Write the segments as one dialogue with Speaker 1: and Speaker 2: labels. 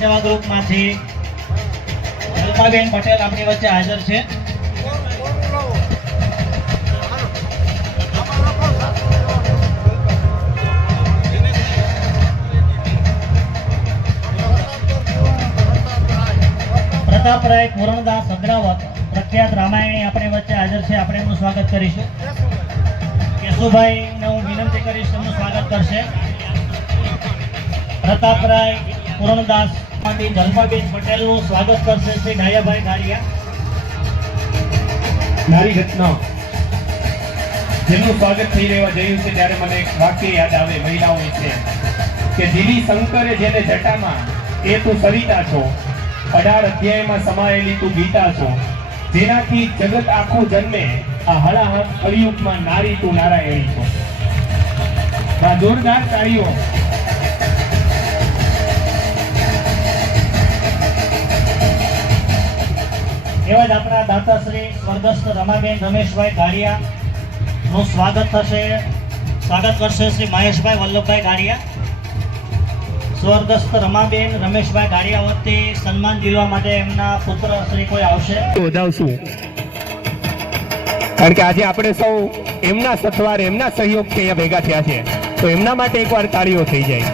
Speaker 1: સેવા ગ્રુપમાંથી અલ્પાબેન પટેલ આપણી વચ્ચે હાજર છે. પ્રતાપરાય પૂરણદાસ અગ્રાવત, પ્રખ્યાત રામાયણી આપણી વચ્ચે હાજર છે. આપણે એમનું સ્વાગત કરીશું. કેશુભાઈને હું વિનંતી કરીશ, એમનું સ્વાગત કરશે. પ્રતાપરાય પૂરણદાસ માંથી ધર્માબેન પટેલનું સ્વાગત કરશે શ્રી ડાયાભાઈ ગાડિયા
Speaker 2: નારી ઘટના જેમનું સ્વાગત થઈ રહેવા જયું છે, ત્યારે મને એક વાક્ય યાદ આવે મહિલાઓ વિશે કે દિલી શંકરે જેને જટામાં, એ તું સરિતા છો. અઢાર અધ્યાયમાં સમાયેલી તું ગીતા છો. જેનાથી જગત આખું જન્મે, આ હળાહળ કળિયુગમાં નારી તું નારાયણી છો. આ જોરદાર તાળીઓ
Speaker 1: એવા જ આપણા દાતાશ્રી સ્વર્ગસ્થ રમાબેન રમેશભાઈ ગાડિયા નું સ્વાગત થશે. સ્વાગત કરશે શ્રી મહેશભાઈ વલ્લભભાઈ ગાડિયા. સ્વર્ગસ્થ રમાબેન રમેશભાઈ ગાડિયા વતી સન્માન જીલવા માટે એમના પુત્ર શ્રી કોઈ આવશે.
Speaker 2: વધાવશું કારણ કે આજે આપણે સૌ એમના સત્વારે, એમના સહયોગથી અહીંયા ભેગા થયા છે તો એમના માટે એકવાર તાળીઓ થઈ જાય.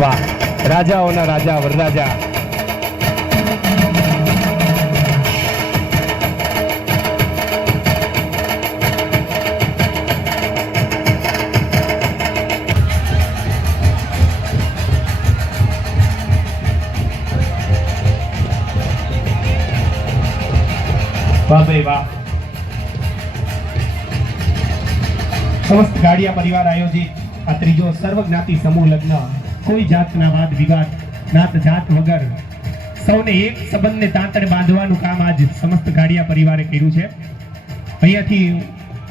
Speaker 2: વાહ. રાજાઓના રાજા, વરરાજા. વાહ વાહ. સમસ્ત ગાડિયા પરિવાર આયોજિત આ ત્રીજો સર્વ જ્ઞાતિ સમૂહ લગ્ન. કોઈ જાતના વાદ વિવાદ, નાત જાત વગર. સૌને એક સંબંધને તાંતણે બાંધવાનું કામ આજ સમસ્ત ગાડિયા પરિવારે કર્યું છે. અહીંયાથી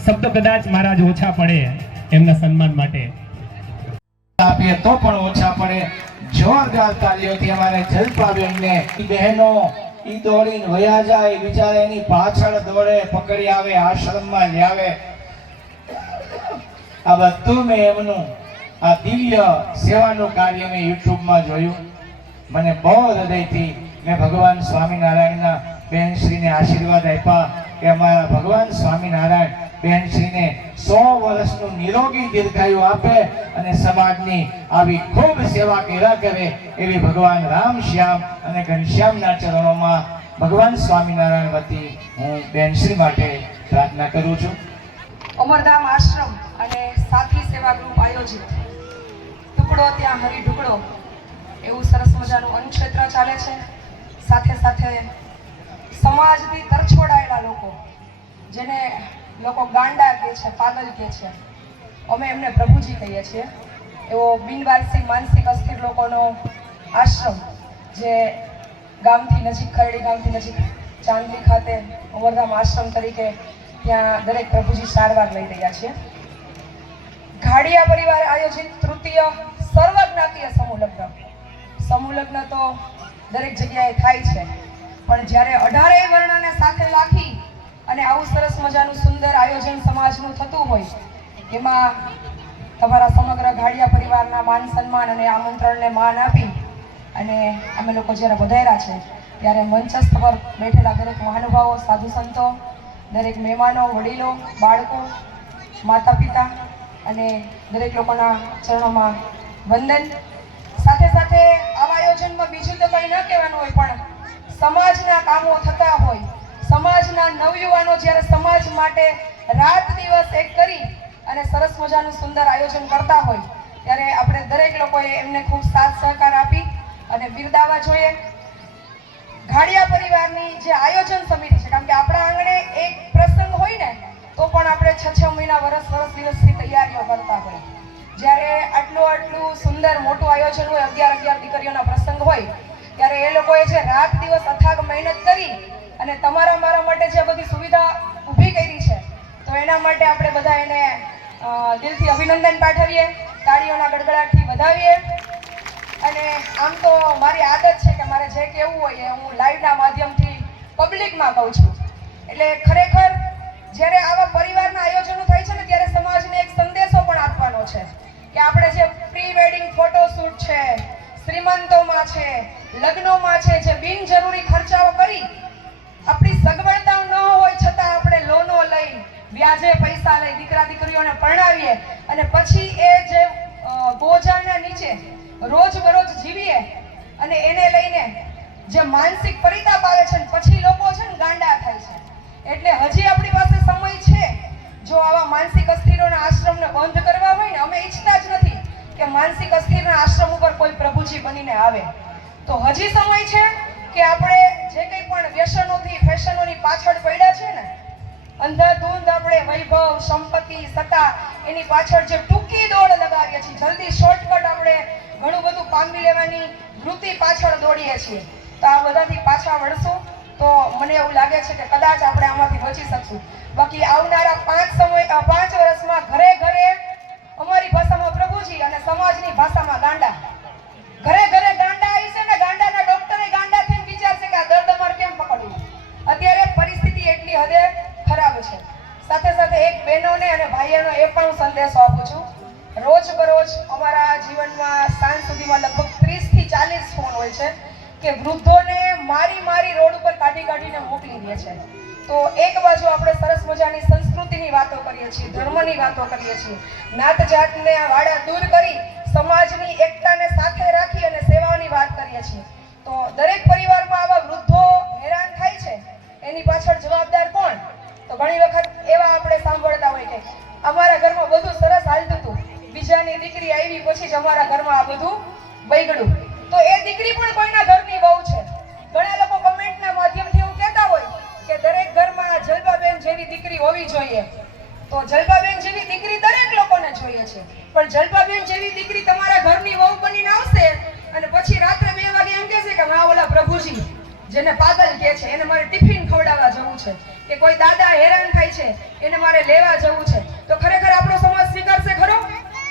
Speaker 2: શબ્દ કદાચ મારા જ ઓછા પડે એમના સન્માન માટે.
Speaker 3: આપીએ તો પણ ઓછા પડે. જોરદાર તાલીઓથી અમારે જલપાબેનને, બહેનો ઈ દોડીને વયા જાય, બિચારા એની પાછળ દોડે, પકડી આવે, આશ્રમમાં લાવે આ બધું મેં એમનું આ દિવ્ય સેવાનું કાર્ય મેં યુટ્યુબમાં જોયું. મને બહુ હૃદયથી મેં ભગવાન સ્વામિનારાયણના બહેનશ્રીને આશીર્વાદ આપ્યા કે અમારા ભગવાન સ્વામિનારાયણ બહેનશ્રીને સો વર્ષનું નિરોગી દીર્ઘાયુ આપે અને સમાજની આવી ખૂબ સેવા કર્યા કરે એવી ભગવાન રામ શ્યામ અને ઘનશ્યામના ચરણોમાં ભગવાન સ્વામિનારાયણ વતી હું બેનશ્રી માટે પ્રાર્થના કરું છું.
Speaker 4: અમરધામ આશ્રમ અને સાથી સેવા ગ્રુપ આયોજિત. ટુકડો ત્યાં હરી ઢુકડો. એવું સરસ મજાનું અન્નક્ષેત્ર ચાલે છે. સાથે સાથે સમાજથી તરછોડાયેલા લોકો, જેને લોકો ગાંડા કહે છે, પાગલ કહે છે. અમે એમને પ્રભુજી કહીએ છીએ. એવો બિનવારસિક માનસિક અસ્થિર લોકોનો આશ્રમ જે ગામથી નજીક, ખરડી ગામથી નજીક, ચાંદલી ખાતે, અમરધામ આશ્રમ તરીકે ત્યાં દરેક પ્રભુજી સારવાર લઈ રહ્યા છે. ઘાડિયા પરિવાર આયોજિત તૃતીય સર્વજ્ઞાતીય સમૂહ લગ્ન. સમૂહ લગ્ન તો દરેક જગ્યાએ થાય છે. પણ જ્યારે અઢારેય વર્ણને સાથે રાખી અને આવું સરસ મજાનું સુંદર આયોજન સમાજનું થતું હોય એમાં તમારા સમગ્ર ઘાડિયા પરિવારના માન સન્માન અને આમંત્રણને માન આપી અને અમે લોકો જ્યારે વધાર્યા છે, ત્યારે મંચસ્થ પર બેઠેલા દરેક મહાનુભાવો, સાધુ સંતો, દરેક મહેમાનો, વડીલો, બાળકો માતા પિતા અને દરેક લોકોના ચરણોમાં વંદન. સાથે સાથે આવા આયોજનમાં બીજું તો કંઈ ન કહેવાનું હોય, પણ સમાજના કામો થતા હોય સમાજના નવયુવાનો જ્યારે સમાજ માટે રાત દિવસ એક કરી અને સરસ મજાનું સુંદર આયોજન કરતા હોય, ત્યારે આપણે દરેક લોકોએ એમને ખૂબ સાથ સહકાર આપી અને બિરદાવવા જોઈએ. ઘાડિયા પરિવારની જે આયોજન સમિતિ છે, કારણ કે આપણા આંગણે એક પ્રસંગ હોય ને, તો પણ આપણે છ છ મહિના વરસ વરસ દિવસથી તૈયારીઓ કરતા હોય. જ્યારે આટલું આટલું સુંદર મોટું આયોજન હોય, અગિયાર અગિયાર દીકરીઓના પ્રસંગ હોય, ત્યારે એ લોકોએ જે રાત દિવસ અથાગ મહેનત કરી અને તમારા મારા માટે જે બધી સુવિધા ઊભી કરી છે, તો એના માટે આપણે બધા એને દિલથી અભિનંદન પાઠવીએ, તાળીઓના ગડગડાટથી વધાવીએ. અને આમ તો મારી આદત છે કે મારે જે કહેવું હોય એ હું લાઈવના માધ્યમથી પબ્લિકમાં કહું છું. એટલે ખરેખર જ્યારે આવા પરિવારના આયોજનો થાય છે ને, ત્યારે સમાજને એક સંદેશો પણ આપવાનો છે કે આપણે જે પ્રી વેડિંગ ફોટોશૂટ છે, શ્રીમંતોમાં છે, લગ્નોમાં છે, જે બિનજરૂરી ખર્ચાઓ કરી આપણી સગવડતા ન હોય છતાં આપણે લોનો લઈ લઈ દીકરા દીકરીઓને પરણાવીએ. અને પછી એ જે બોજાના નીચે રોજ બરોજ જીવીએ અને એને લઈને જે માનસિક પરિતાપ આવે છે પછી લોકો છે ને ગાંડા થાય છે. એટલે હજી આપણી પાસે સમય છે. જો આવા માનસિક અસ્થિરોના આશ્રમને બંધ કરવા હોય ને, અમે ઈચ્છતા જ નથી કે માનસિક અસ્થિરના આશ્રમ ઉપર કોઈ પ્રભુજી બનીને આવે. તો હજી સમય છે કે આપણે જે કંઈ પણ વ્યસનોથી, ફેશનોની પાછળ પડ્યા છે ને અંધાધૂંધ આપણે વૈભવ, સંપત્તિ, સત્તા, એની પાછળ જે ટૂંકી દોડ લગાવીએ છીએ. જલ્દી શોર્ટકટ આપણે ઘણું બધું પામી લેવાની વૃત્તિ પાછળ દોડીએ છીએ. તો આ બધાથી પાછા વળશું. તો મને એવું લાગે છે કે કદાચ આપણે આમાંથી બચી શકશું. બાકી આવનારા પાંચ સમય, પાંચ વર્ષમાં ઘરે ઘરે અમારી ભાષામાં પ્રભુજી અને સમાજની ભાષામાં ગાંડા. મારી મારી રોડ ઉપર કાઢી કાઢીને મોકલી દે છે. તો એક બાજુ આપણે સરસ મજાની સંસ્કૃતિની વાતો કરીએ છીએ, ધર્મની વાતો કરીએ છીએ. નાત જાતને વાડા દૂર કરી સમાજની એકતાને સાથે રાખી અને સેવાની વાત કરીએ છીએ. તો દરેક પરિવારમાં આવા વૃદ્ધો હેરાન થાય છે. એની પાછળ જવાબદાર કોણ? તો ઘણી વખત એવા આપણે સાંભળતા હોય કે અમારા ઘરમાં બધું સરસ હાલતું હતું. બીજાની દીકરી આવી, પછી જ અમારા ઘરમાં આ બધું બગડ્યું. તો એ દીકરી પણ કોઈના ઘરની વહુ છે. ઘણા લોકો કમેન્ટના માધ્યમથી એવું કહેતા હોય કે દરેક ઘરમાં જલબાબેન જેવી દીકરી હોવી જોઈએ. તો જલબાબેન જેવી દીકરી દરેક લોકોને જોઈએ છે. પણ જલબાબેન જેવી દીકરી તમારા ઘરની વહુ બનીને આવશે અને પછી રાત્રે બે વાગે એમ કહેશે કે હા ઓલા પ્રભુજી, જેને પાગલ કહે છે, એને મારે ટિફિન ખવડાવવા જવું છે. કે કોઈ દાદા હેરાન થાય છે, એને મારે લેવા જવું છે. તો ખરેખર આપણો સમાજ સ્વીકારશે ખરો?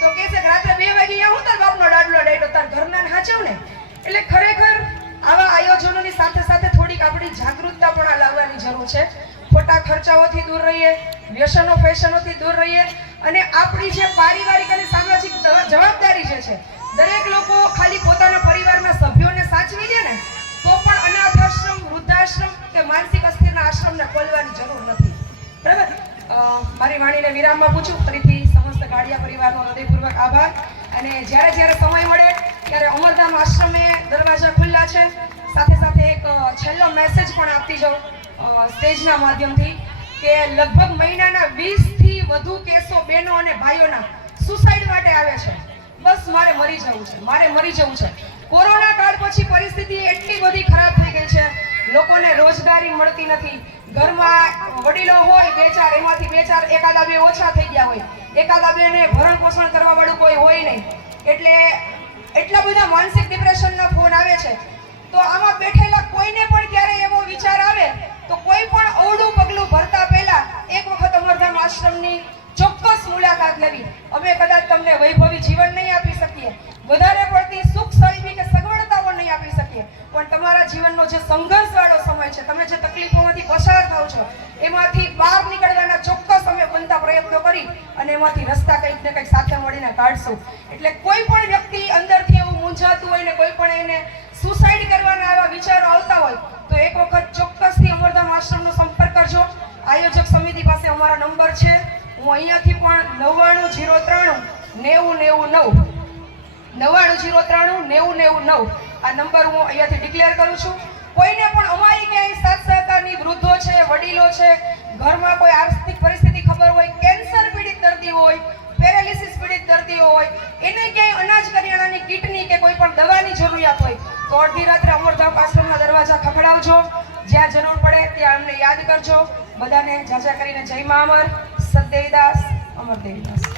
Speaker 4: તો કહેશે કે રાત્રે બે વાગે હું તાર બાપનો દાડલો ડાયટો તાર ઘરના હાચવ ને એટલે ખરેખર આયોજનોની સાથે સાથે થોડીક આપણી જાગૃતતા પણ લાવવાની જરૂર છે. ખોટા ખર્ચાઓથી દૂર રહીએ, વ્યસનો, ફેશનોથી દૂર રહીએ અને આપણી જે પારિવારિક અને સામાજિક જવાબદારી જે છે, દરેક લોકો ખાલી પોતાના પરિવારના સભ્યોને સાચવી લે ને, તો પણ અનાથ આશ્રમ વૃદ્ધાશ્રમ કે માનસિક અસ્થિરના આશ્રમને ખોલવાની જરૂર નથી. બરાબર? મારી વાણીને વિરામમાં પૂછું. ફરીથી સમસ્ત ગાડિયા પરિવારનો હૃદયપૂર્વક આભાર. અને જ્યારે જ્યારે સમય મળે, ત્યારે અમરધામ આશ્રમે દરવાજા ખુલ્લા છે. સાથે સાથે એક છેલ્લો મેસેજ પણ આપતી જાઉં સ્ટેજના માધ્યમથી કે લગભગ મહિનાના 20 થી વધુ કેસો બહેનો અને ભાઈઓના સુસાઇડ માટે આવે છે. બસ મારે મરી જવું છે, મારે મરી જવું છે. કોરોના કાળ પછી પરિસ્થિતિ એટલી બધી ખરાબ થઈ ગઈ છે, લોકોને રોજગારી મળતી નથી. ઘરમાં વડીલો હોય, બે ચાર, એમાંથી બે ચાર, એકાદા બે ઓછા થઈ ગયા હોય. એકાદા બેને ભરણ પોષણ કરવા વાળું કોઈ હોય નહીં. એટલે એટલા બધા માનસિક ડિપ્રેશનના ફોન આવે છે. તો આમાં બેઠેલા કોઈને પણ ક્યારે એવો વિચાર આવે, તો કોઈ પણ અવળું પગલું ભરતા પહેલા એક વખત અમરધામ આશ્રમની ચોક્કસ મુલાકાત લેવી. અમે કદાચ તમને વૈભવી જીવન નહીં આપી શકીએ, વધારે પડતી સુખ સળીવી કે સગવડતાઓ નહીં આપી શકીએ. પણ તમારા જીવનનો જે સંઘર્ષવાળો સમય છે, તમે જે તકલીફોમાંથી પસાર થાવ છો, એમાંથી બહાર નીકળવાના ચોક્કસ અમે બનતા પ્રયત્નો કરી અને એમાંથી રસ્તા કંઈક ને કંઈક સાથે મળીને કાઢશું. એટલે કોઈ પણ વ્યક્તિ અંદરથી એવું મૂંઝાતું હોય ને કોઈ પણ એને સુસાઇડ કરવાના આવા વિચારો આવતા હોય, તો એક વખત ચોક્કસથી અમરધામ આશ્રમનો સંપર્ક કરજો. આયોજક સમિતિ પાસે અમારા નંબર છે. હું અહીંયાથી પણ નવ્વાણું જીરો ત્રાણું નેવું નેવું નવ, નવ્વાણું જીરો ત્રાણું નેવું નેવું નવ, આ નંબર હું અહીંયાથી ડિક્લેર કરું છું. કોઈને પણ અમારી ક્યાંય સાથ સહકારની વૃદ્ધો છે, વડીલો છે, ઘરમાં કોઈ આર્થિક પરિસ્થિતિ ખબર હોય, કેન્સર પીડિત દર્દી હોય, પેરાલિસિસ પીડિત દર્દીઓ હોય, એને ક્યાંય અનાજ કરિયાણાની કીટની કે કોઈ પણ દવાની જરૂરિયાત હોય તો અડધી રાત્રે અમરધામ આશ્રમના દરવાજા ખખડાવજો. જ્યાં જરૂર પડે ત્યાં અમને યાદ કરજો. બધાને જાજા કરીને જય મા અમર. સદદેવીદાસ અમર દેવીદાસ.